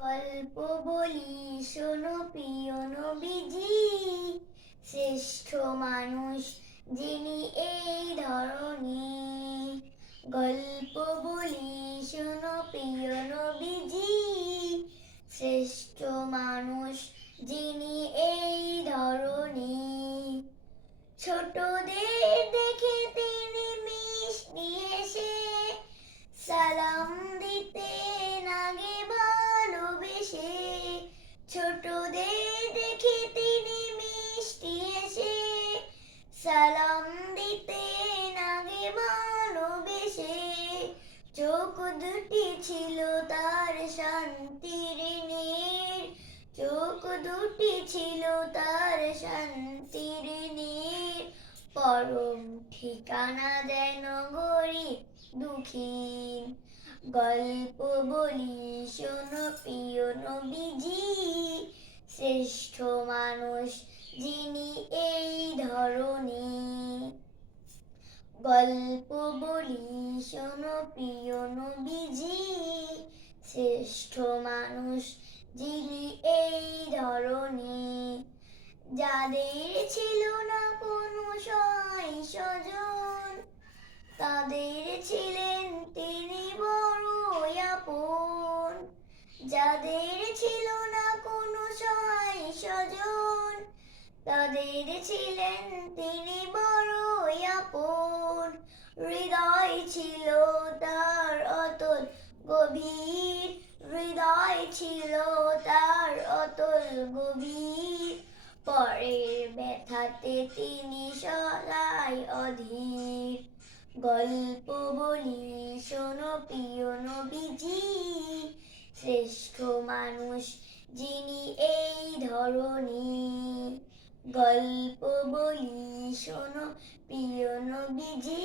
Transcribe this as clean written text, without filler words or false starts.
গল্প বলি শোনো প্রিয় নবীজি, শ্রেষ্ঠ মানুষ যিনি এই ধরনী। গল্প বলি শোনো প্রিয় নবীজি, শ্রেষ্ঠ মানুষ যিনি এই ধরনী। ছোটদের দেখে তিনি মিষ্টি এসে সালাম দিতেন আগে ভালোবেসে। ছোটদের দেখে তিনি মিষ্টি এসে সালাম দিতেন আগে ভালোবেসে। চোখ দুটি ছিল তার শান্তির নীড়, চোখ দুটি ছিল তার শান্তির নীড়। পরম ঠিকানা যেন গরিব দুঃখীর। গল্প বলি শোনো প্রিয় নবীজি, শ্রেষ্ঠ মানুষ যিনি এই ধরনী। গল্প বলি শোনো প্রিয় নবীজি, শ্রেষ্ঠ মানুষ যিনি এই ধরনী। যাদের ছিল না কোনো সহায় স্বজন, তাদের ছিলেন তিনি বড় আপন। যাদের ছিল না কোনো সহায় স্বজন, তাদের ছিলেন তিনি বড় আপন। হৃদয় ছিল তার অতল গভীর, হৃদয় ছিল তার অতল গভীর। পরের ব্যথাতে তিনি সদাই অধীর। গল্প বলি শোনো প্রিয় নবীজি, শ্রেষ্ঠ মানুষ যিনি এই ধরনী। গল্প বলি শোনো প্রিয় নবীজি,